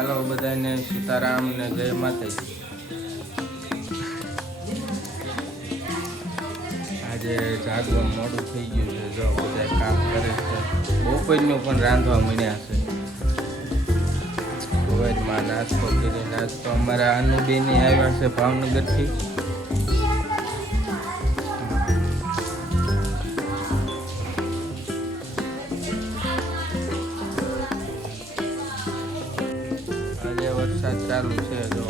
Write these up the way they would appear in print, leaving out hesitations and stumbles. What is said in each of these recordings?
ચાલો બધાને સીતારામ ને જય માતાજી। આજે જાગવા મોડું થઈ ગયું છે, જો બધા કામ કરે છે, બપોરનું પણ રાંધવા મળ્યા છે। સવારમાં નાસ્તો કરી, નાસ્તો અમારા અનુબેની આવ્યા છે ભાવનગરથી। આજે વરસાદ ચાલુ છે, જો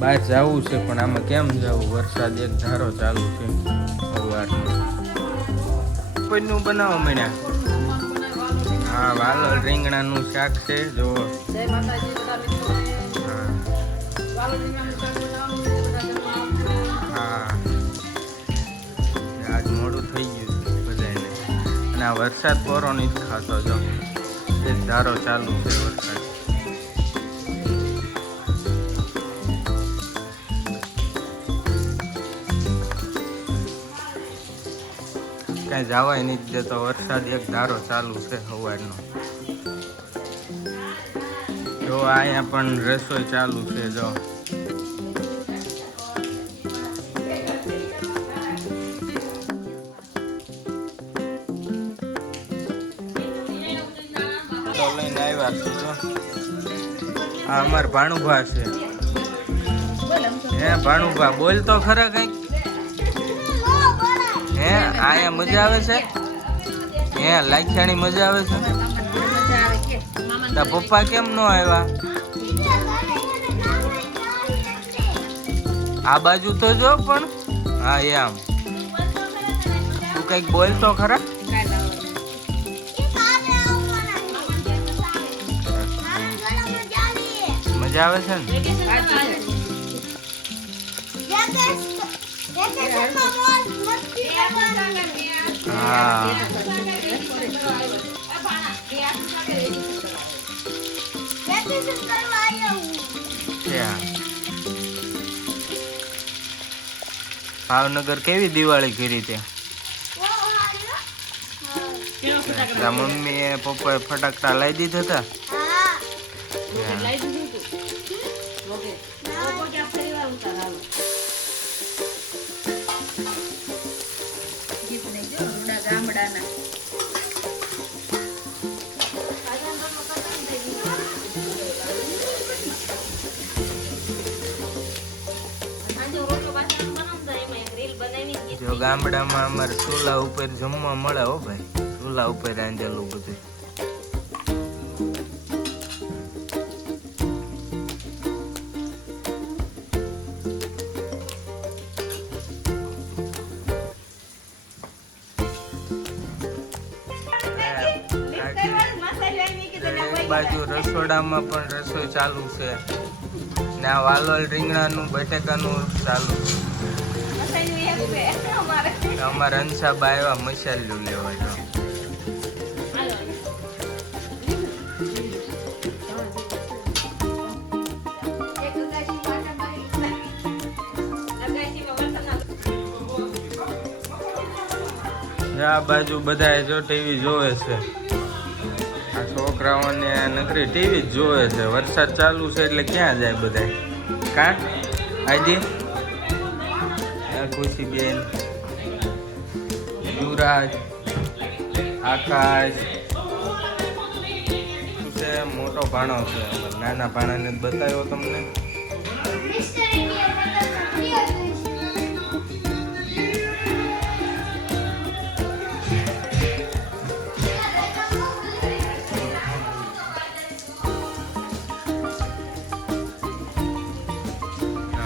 બહાર જવું છે પણ આમાં કેમ જવું, વરસાદ એક ધારો ચાલુ છે સવારનો। કોઈનું બનાવો મળ્યા? હા, વાલોલ રીંગણાનું શાક છે, જો હા, આજ મોડું થઈ ગયું બધાને, અને આ વરસાદ પોરો નથી ખાતો, જો એક ધારો ચાલુ છે વરસાદ। કઈ જવાય નહીં દેતો, વરસાદ એક ધારો ચાલુ છે સવારનો। જો અહીંયા પણ રસોઈ ચાલુ છે, જો લઈને આવ્યા છે, જો આ અમાર ભાણુભા છે। હે ભાણુભા, બોલ તો ખરા કઈક। હે આયા મજા આવે છે? હે લાખિયાણી મજા આવે છે? તા પપ્પા કેમ નો આવ્યા? આ બાજુ તો જો પણ, હા એમ તું કઈક બોલ તો ખરા। મજા આવે છે ને? હા, ભાવનગર કેવી દિવાળી કરી ત્યાં? મમ્મી એ પપ્પાએ ફટાકડા લાવી દીધા હતા। જો ગામડામાં અમારે ચૂલા ઉપર જમવા મળે, હો ભાઈ, ચૂલા ઉપર રાંધેલું બધું। એક બાજુ રસોડામાં પણ રસોઈ ચાલુ છે ને આ વાલોલ રીંગણાનું બટેકાનું ચાલુ છે। અમારા અંશાબા આવ્યા મસાલું લેવા, જો આ બાજુ બધા જો ટીવી જોવે છે, આ છોકરાઓને નકરી ટીવી જ જોવે છે। વરસાદ ચાલુ છે એટલે ક્યાં જાય બધા? કા આજી ખુશીબેન, યુવરાજ, આકાશ છે, મોટો ભાણો છે, નાના ભાણાને બતાવ્યો તમને।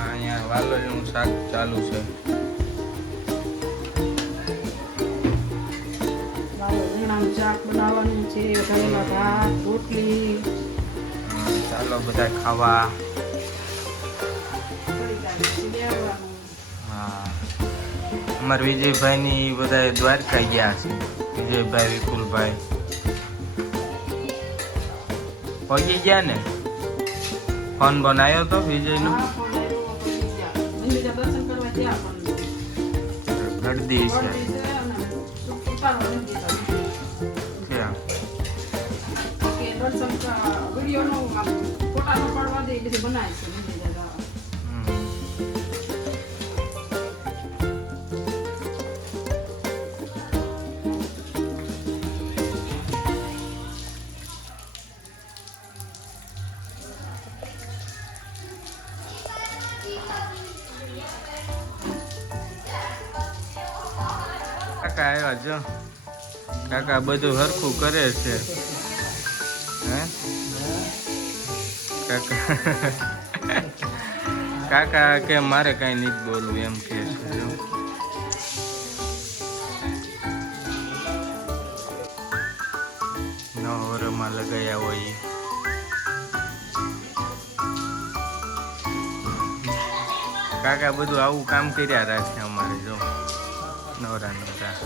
અહીંયા વાલોળનું શાક ચાલુ છે। શાક બનાવવાનું છે, ઘરેલા ભાત, રોટલી। ચાલો બધા ખાવા। હા, અમારા વિજયભાઈ ની બધા દ્વારકા ગયા છે, વિજયભાઈ, વિપુલભાઈ પહોંચી ગયા ને? ફોન બનાવ્યો તો વિજય નો? ગરદી છે। વિડીયોનો ફોટાનો પાડવા દે એટલે બનાવે છે કાકા આવ્યા જો કાકા બધું હરખું કરે છે હે કાકા કાકા કે મારે કઈ નથી બોલવું એમ કે છે જો નવરમાં લગાયા હોય કાકા બધું આવું કામ કર્યા રાખે અમારે જો નવરા નવરા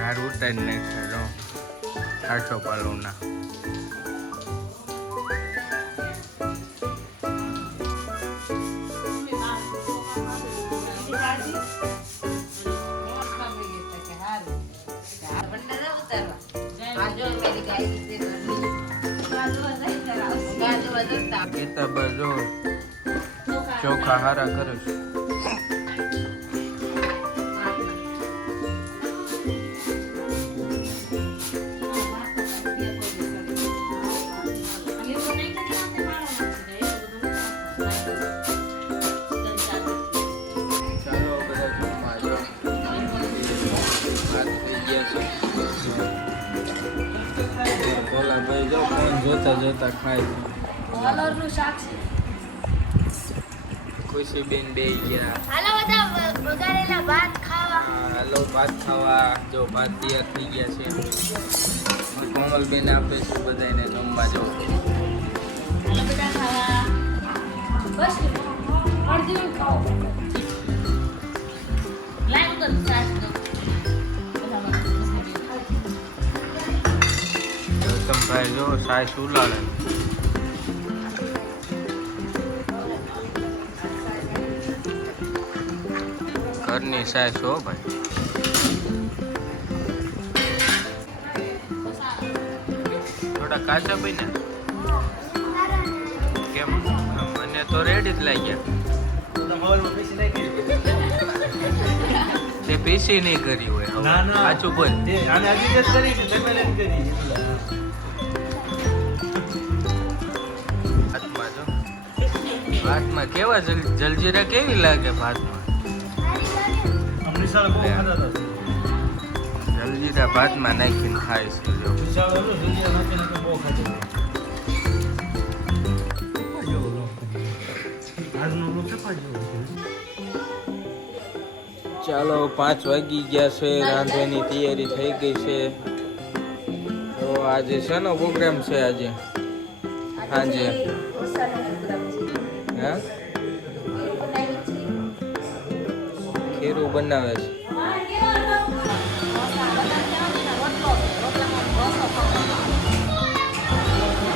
હાર ઉતારી નાખે જો આઠો પાલોના ગીતા બાજુ ચોખા હારા કરે છે ભાઈ જો ફોન જોતા જોતા ખાય છે કલરનું શાક છે. ખુશી બેન બે ગયા હાલો બધા વઘારેલા ભાત ખાવા. હાલો ભાત ખાવા જો ભાત તૈયાર થઈ ગયા છે કોમલ બેન આપે છે બધાને જમવા જો હાલો બધા ખાવા. બસ અડધી ખાઓ. લાઈવ કર શાક દો. ભાઈ જો સાસ ઉલાળે ઘરની સાસ હો ભાઈ થોડા કાચા બન્યા કેમ મને તો રેડી જ લાગ્યા તે પીસી નહીં કરી હોય સાચું બોલ ભાતમાં કેવા જલજીરા કેવી લાગે ભાતમાં જલજીરા ભાતમાં નાખીને ખાય છે ચાલો 5 વાગી ગયા છે રાંધવાની તૈયારી થઈ ગઈ છે તો આજે શેનો પ્રોગ્રામ છે આજે સાંજે હા ખીરું બનાવે છે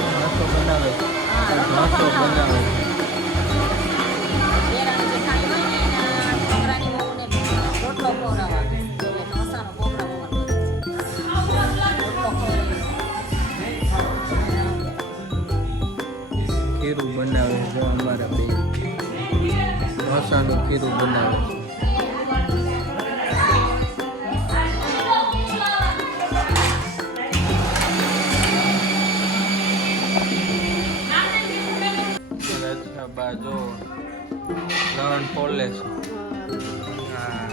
ઢોસો બનાવે ઢોસો બનાવે ખીરું બનાવે છે અમારા બે ઢોસાનું ખીરું બનાવે છે બાજુ લણ ફોલે છે હા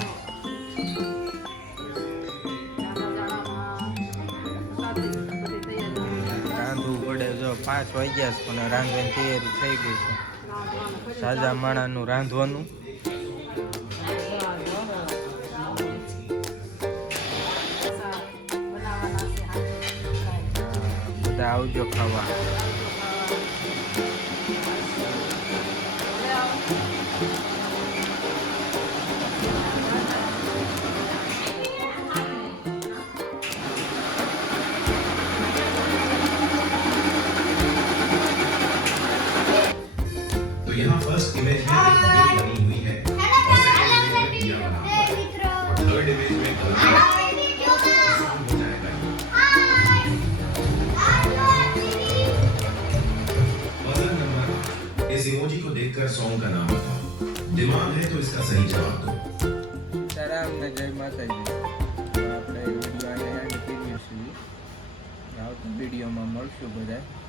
રાંધવું પડે જો 5 વાગ્યા છે અને રાંધવાની તૈયારી થઈ ગઈ છે સાજા માણાનું રાંધવાનું બધા આવજો ખાવા तो यहाँ फर्स्ट इमेज में थर्ड इमेज में पजल नंबर इस इमोजी को देखकर सॉन्ग का नाम बताओ दिमाग है तो इसका सही जवाब दो સીતારામ ને જય માતાજી આપણે વિડીયો અહીંયા એન્ડ કરીએ છીએ આવતા વિડીયોમાં મળશું બધા